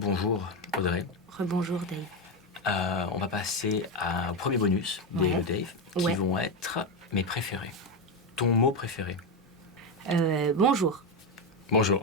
Rebonjour Audrey. Rebonjour Dave. On va passer au premier bonus des Dave, qui vont être mes préférés. Ton mot préféré? Bonjour. Bonjour,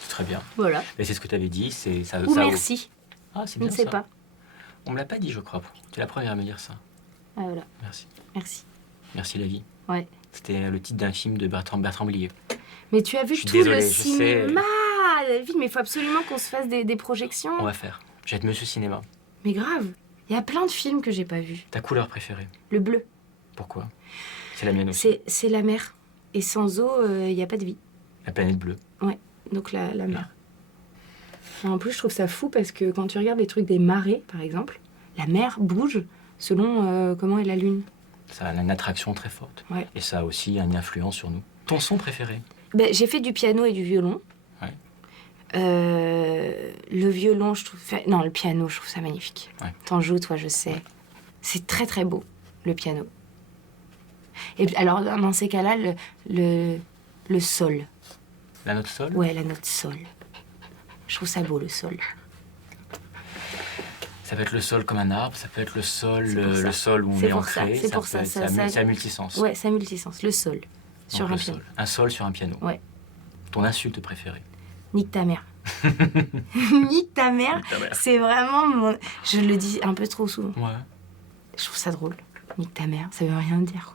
c'est très bien. Voilà. Et c'est ce que tu avais dit, c'est ça. Ou merci. Ah, c'est Je bien ne sais ça. pas. On me l'a pas dit, je crois. Tu es la première à me dire ça. Ah voilà. Merci. Merci. Merci la vie. Ouais. C'était le titre d'un film de Bertrand Blier. Mais tu as vu Je suis tout désolé, le je cinéma, David, mais il faut absolument qu'on se fasse des projections. On va faire. Je vais être Monsieur Cinéma. Mais grave. Il y a plein de films que j'ai pas vus. Ta couleur préférée? Le bleu. Pourquoi? C'est la mienne aussi. C'est la mer. Et sans eau, il n'y a pas de vie. La planète bleue. Ouais. Donc la mer. En plus, je trouve ça fou parce que quand tu regardes les trucs des marées, par exemple, la mer bouge selon comment est la lune. Ça a une attraction très forte. Ouais. Et ça a aussi une influence sur nous. Ton son préféré? J'ai fait du piano et du violon. Ouais. Le violon, je trouve... Non, le piano, je trouve ça magnifique. Ouais. T'en joues, toi, je sais. C'est très, très beau, le piano. Et alors, dans ces cas-là, le sol. La note sol? Ouais, la note sol. Je trouve ça beau, le sol. Ça peut être le sol comme un arbre, ça peut être le sol, le sol où on est ancré. C'est pour ça. C'est à multisens. Ouais, c'est à multisens. Le sol. Sur Donc, un le piano. sol. Un sol sur un piano. Ouais. Ton insulte préférée? Nique ta mère. Nique ta mère. Nique ta mère. C'est vraiment mon... Je le dis un peu trop souvent. Ouais. Je trouve ça drôle. Nique ta mère, ça veut rien dire, quoi.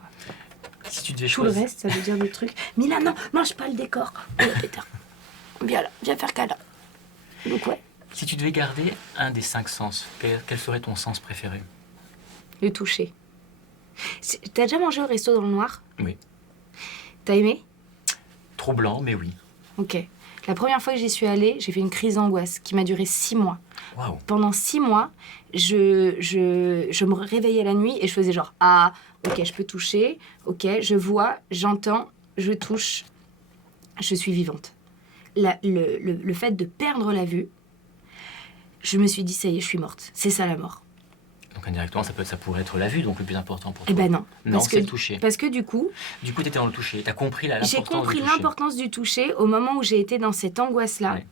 Si tu devais Tout choisir... le reste, ça veut dire des trucs. Mila, non, mange pas le décor. Oh, putain. Viens là, viens faire câlin. Donc ouais. Si tu devais garder un des 5 sens, quel serait ton sens préféré? Le toucher. T'as déjà mangé au resto dans le noir? Oui. T'as aimé? Troublant, mais oui. Ok. La première fois que j'y suis allée, j'ai fait une crise d'angoisse qui m'a duré 6 mois. Waouh. Pendant 6 mois, je me réveillais la nuit et je faisais genre, ah, ok, je peux toucher, ok, je vois, j'entends, je touche, je suis vivante. Le fait de perdre la vue, je me suis dit, ça y est, je suis morte. C'est ça la mort. Donc indirectement, ça pourrait être la vue, donc le plus important pour toi. Eh ben non. Non, c'est le toucher. Parce que du coup... Du coup, t'étais dans le toucher. T'as compris l'importance du toucher. J'ai compris l'importance du toucher au moment où j'ai été dans cette angoisse-là. Ouais.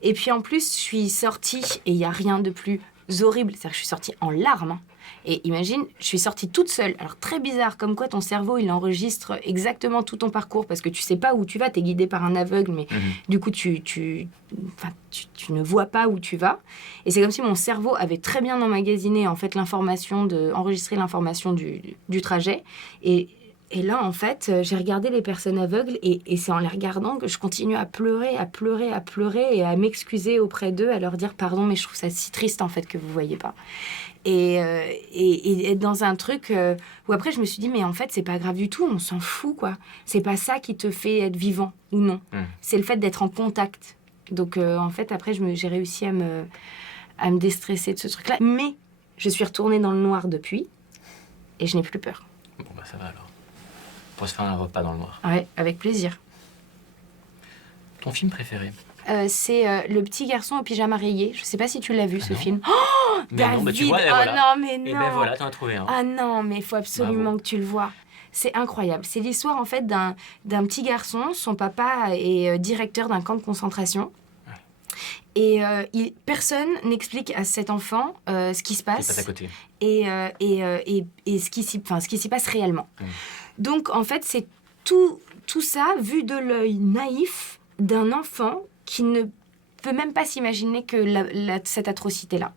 Et puis en plus, je suis sortie, et il n'y a rien de plus horrible. C'est-à-dire que je suis sortie en larmes. Hein. Et imagine, je suis sortie toute seule. Alors très bizarre, comme quoi ton cerveau, il enregistre exactement tout ton parcours. Parce que tu sais pas où tu vas, tu es guidé par un aveugle, mais du coup, tu ne vois pas où tu vas. Et c'est comme si mon cerveau avait très bien emmagasiné en fait, enregistré l'information du trajet. Et là, en fait, j'ai regardé les personnes aveugles et c'est en les regardant que je continue à pleurer et à m'excuser auprès d'eux, à leur dire pardon, mais je trouve ça si triste en fait que vous voyez pas. Et être dans un truc où après je me suis dit mais en fait c'est pas grave du tout, on s'en fout quoi. C'est pas ça qui te fait être vivant ou non. C'est le fait d'être en contact. Donc en fait après j'ai réussi à me déstresser de ce truc-là. Mais je suis retournée dans le noir depuis et je n'ai plus peur. Bon bah ça va alors. Pour se faire un repas dans le noir. Ouais, avec plaisir. Ton film préféré? C'est Le petit garçon au pyjama rayé. Je sais pas si tu l'as vu, ce film. Oh, mais David! non, bah tu vois, Oh voilà. non, mais non! Et ben voilà, t'en as trouvé un. Ah non, mais il faut absolument Bravo. que tu le vois. C'est incroyable. C'est l'histoire, en fait, d'un petit garçon. Son papa est directeur d'un camp de concentration. Et personne n'explique à cet enfant ce qui se passe. T'es pas à côté. Et ce qui s'y passe réellement. Donc, en fait, c'est tout ça vu de l'œil naïf d'un enfant qui ne peut même pas s'imaginer que cette atrocité-là.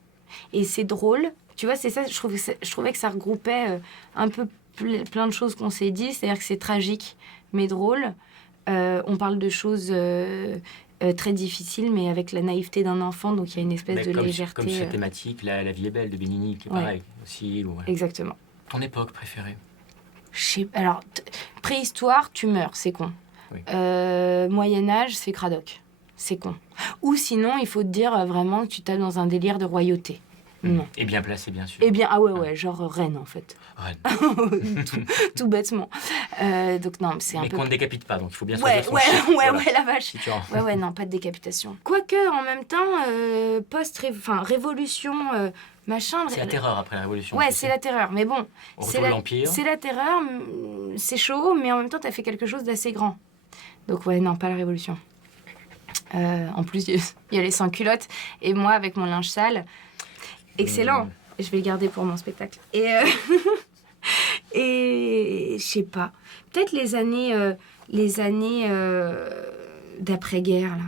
Et c'est drôle. Tu vois, c'est ça, je trouvais que ça regroupait un peu plein de choses qu'on s'est dit. C'est-à-dire que c'est tragique, mais drôle. On parle de choses très difficiles, mais avec la naïveté d'un enfant. Donc, il y a une espèce de légèreté. Comme cette thématique, la vie est belle de Benigni, qui est pareil. Aussi, ouais. Exactement. Ton époque préférée? Alors, préhistoire, tu meurs, c'est con. Oui. Moyen-Âge, c'est cradoc. C'est con. Ou sinon, il faut te dire vraiment que tu tapes dans un délire de royauté. Non. Et bien placé, bien sûr. Eh bien, ah ouais, genre reine, en fait. Reine. tout bêtement. Donc non, c'est un mais peu... qu'on ne décapite pas, donc il faut bien choisir son Ouais, chiffre, voilà. la vache. Si tu en... Ouais, non, pas de décapitation. Quoique, en même temps, révolution, machin... C'est la terreur après la Révolution. Ouais, c'est la terreur, mais bon... Au retour de l'Empire. C'est la terreur, c'est chaud, mais en même temps, t'as fait quelque chose d'assez grand. Donc ouais, non, pas la Révolution. En plus, il y a les sans-culottes. Et moi, avec mon linge sale. Excellent. Je vais le garder pour mon spectacle. Et je sais pas. Peut-être les années d'après-guerre, là.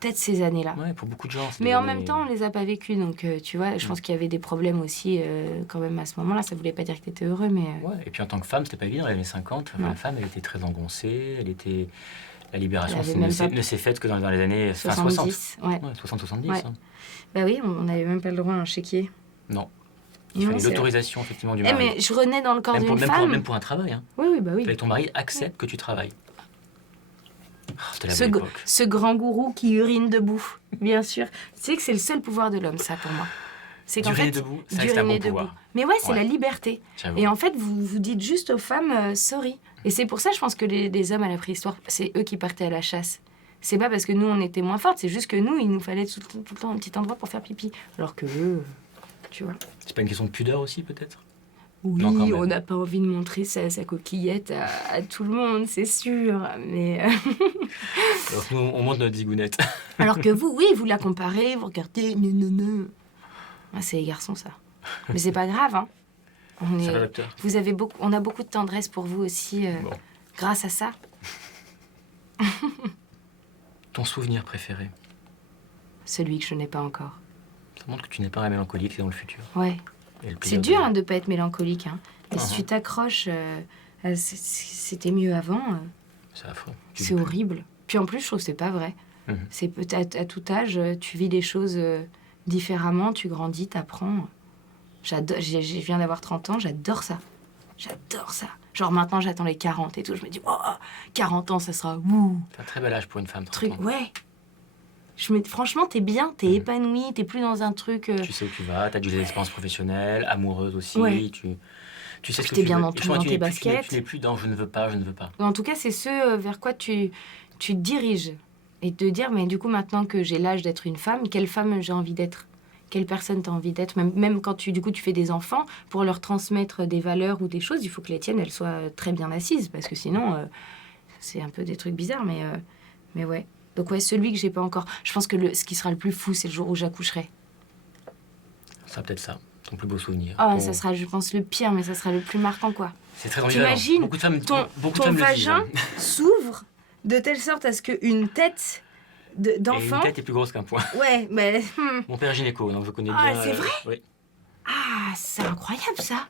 Peut-être ces années-là. Ouais, pour beaucoup de gens. Mais en même temps, on les a pas vécues. Donc, tu vois, je pense qu'il y avait des problèmes aussi quand même à ce moment-là. Ça voulait pas dire que t'étais heureux, mais... Ouais, et puis en tant que femme, c'était pas évident. Dans les années 50, la femme, elle était très engoncée. La libération ne s'est faite que dans les années 70. 60. Ouais, 60-70. Ouais. Hein. Bah oui, on n'avait même pas le droit à un chéquier. Non. Il fallait l'autorisation, effectivement, du mari. Mais je renais dans le corps d'une femme. Même pour un travail. Hein. Oui, bah oui. Il fallait que ton mari accepte que tu travailles. C'était la belle époque. Ce grand gourou qui urine debout, bien sûr. Tu sais que c'est le seul pouvoir de l'homme, ça, pour moi. C'est qu'en fait, debout, ça reste un bon pouvoir. Mais ouais, c'est la liberté. Et en fait, vous dites juste aux femmes sorry. Et c'est pour ça, je pense que les hommes à la préhistoire, c'est eux qui partaient à la chasse. C'est pas parce que nous, on était moins fortes, c'est juste que nous, il nous fallait tout le temps un petit endroit pour faire pipi. Alors que eux, tu vois. C'est pas une question de pudeur aussi, peut-être? Oui, on n'a pas envie de montrer sa coquillette à tout le monde, c'est sûr, mais... Alors que nous, on montre notre zigounette. Alors que vous, oui, vous la comparez, vous regardez, non. Ah, c'est les garçons, ça. Mais c'est pas grave, hein. On a beaucoup de tendresse pour vous aussi, grâce à ça. Ton souvenir préféré? Celui que je n'ai pas encore. Ça montre que tu n'es pas un mélancolique, c'est dans le futur. Ouais. C'est dur de ne pas être mélancolique. Hein. Et si tu t'accroches, c'était mieux avant. C'est affreux. C'est horrible. Puis en plus, je trouve que c'est pas vrai. C'est peut-être à tout âge, tu vis les choses différemment, tu grandis, t'apprends. Je viens d'avoir 30 ans, j'adore ça. J'adore ça. Genre maintenant, j'attends les 40 et tout. Je me dis, oh, 40 ans, ça sera wouh. C'est un très bel âge pour une femme, 30 ans. Ouais. Franchement, t'es bien, t'es épanouie, t'es plus dans un truc... Tu sais où tu vas, t'as des expériences professionnelles, amoureuses aussi, ouais. Tu sais ce que t'es tu bien veux. dans tes baskets. Tu n'es plus dans je ne veux pas. En tout cas, c'est ce vers quoi tu te diriges. Et te dire, mais du coup, maintenant que j'ai l'âge d'être une femme, quelle femme j'ai envie d'être? Quelle personne t'as envie d'être? Même quand tu fais des enfants, pour leur transmettre des valeurs ou des choses, il faut que les tiennes, elles soient très bien assises. Parce que sinon, c'est un peu des trucs bizarres, mais ouais. Donc ouais, celui que j'ai pas encore. Je pense que ce qui sera le plus fou, c'est le jour où j'accoucherai. Ça sera peut-être ça, ton plus beau souvenir. Ça sera, je pense, le pire, mais ça sera le plus marquant, quoi. C'est très envisageable. T'imagines, beaucoup de femmes, ton vagin s'ouvre de telle sorte à ce qu'une tête d'enfant... Et une tête est plus grosse qu'un poing. Ouais, mais... Mon père est gynéco, donc je connais bien... Ah, c'est vrai? Oui. Ah, c'est incroyable, ça.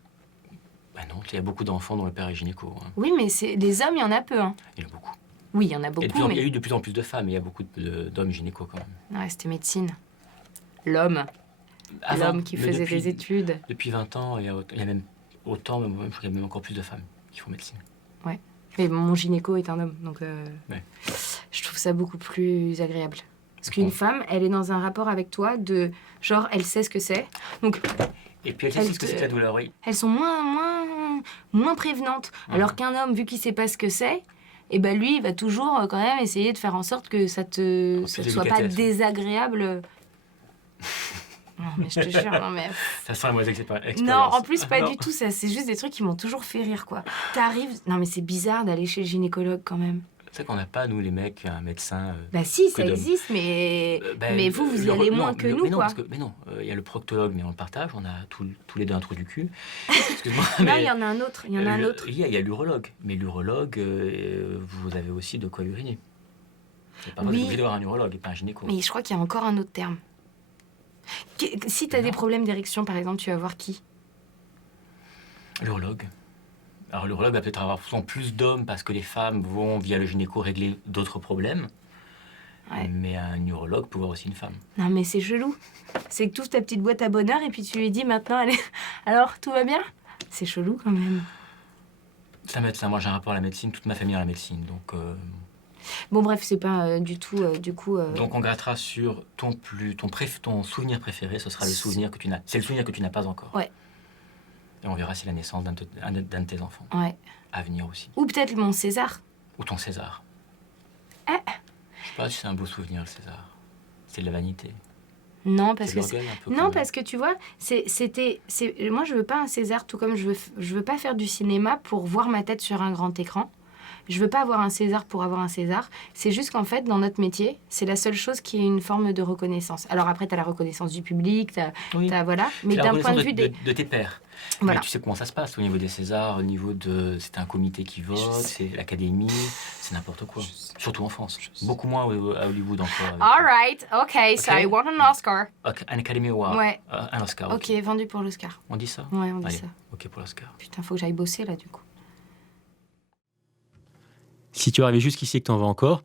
Bah non, il y a beaucoup d'enfants dont le père est gynéco. Hein. Oui, mais les hommes, il y en a peu, hein. Il y en a beaucoup. Oui, il y en a beaucoup, Il y a eu de plus en plus de femmes, mais il y a beaucoup d'hommes gynéco quand même. Ouais, c'était médecine. L'homme qui faisait des études. Depuis 20 ans, il y a même autant, même, il y a même encore plus de femmes qui font médecine. Ouais. Mais mon gynéco est un homme, donc ouais. Je trouve ça beaucoup plus agréable. Parce qu'une femme, elle est dans un rapport avec toi de... Genre, elle sait ce que c'est. Donc, et puis elle sait ce que c'est que la douleur, oui. Elles sont moins prévenantes. Alors qu'un homme, vu qu'il sait pas ce que c'est, et ben lui, il va toujours quand même essayer de faire en sorte que ça ne soit pas désagréable. Non, mais je te jure, non, mais... Ça sent la mauvaise expérience. Non, en plus, pas du tout. Ça, c'est juste des trucs qui m'ont toujours fait rire, quoi. T'arrives... Non, mais c'est bizarre d'aller chez le gynécologue, quand même. C'est qu'on n'a pas, nous, les mecs, un médecin... Bah si, ça existe, mais vous y allez moins que nous, quoi. Mais non, il y a le proctologue, mais on le partage. On a tous les deux un trou du cul. Excuse-moi, non, il y en a un autre. Il y a l'urologue. Mais l'urologue, vous avez aussi de quoi uriner. Parfois, vous êtes obligé d'avoir un urologue et pas un gynéco. Mais je crois qu'il y a encore un autre terme. Si tu as des problèmes d'érection, par exemple, tu vas voir qui? L'urologue. Alors l'urologue va peut-être avoir souvent plus d'hommes parce que les femmes vont, via le gynéco, régler d'autres problèmes. Ouais. Mais un urologue peut voir aussi une femme. Non, mais c'est chelou. C'est que tu ouvres ta petite boîte à bonheur et puis tu lui dis maintenant, allez, alors, tout va bien? C'est chelou quand même. C'est un médecin. Moi, j'ai un rapport à la médecine. Toute ma famille a la médecine, donc... Bon, bref, c'est pas du tout, du coup... Donc, on grattera sur ton souvenir préféré. Ce sera le souvenir que tu n'as... C'est le souvenir que tu n'as pas encore. Ouais. Et on verra si la naissance d'un de tes enfants. Ouais. À venir aussi. Ou peut-être mon César. Ou ton César. Je sais pas si c'est un beau souvenir, le César. C'est de la vanité. Non, parce que tu vois, moi je veux pas un César, tout comme je veux pas faire du cinéma pour voir ma tête sur un grand écran. Je veux pas avoir un César pour avoir un César. C'est juste qu'en fait, dans notre métier, c'est la seule chose qui est une forme de reconnaissance. Alors après, tu as la reconnaissance du public, voilà. Mais C'est la d'un point de reconnaissance vue de tes pairs. Voilà. Mais tu sais comment ça se passe au niveau des Césars, au niveau de... C'est un comité qui vote, c'est l'académie, c'est n'importe quoi. Surtout en France. Beaucoup moins à Hollywood encore. All right, okay, so I want an Oscar. Un Academy Award. Ouais. Un Oscar. Ok, vendu pour l'Oscar. On dit ça? Ouais, on dit Allez, ça. ok pour l'Oscar. Putain, faut que j'aille bosser là, du coup. Si tu es arrivé jusqu'ici et que tu en veux encore,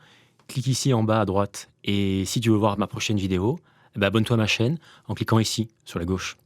clique ici en bas à droite. Et si tu veux voir ma prochaine vidéo, abonne-toi à ma chaîne en cliquant ici, sur la gauche.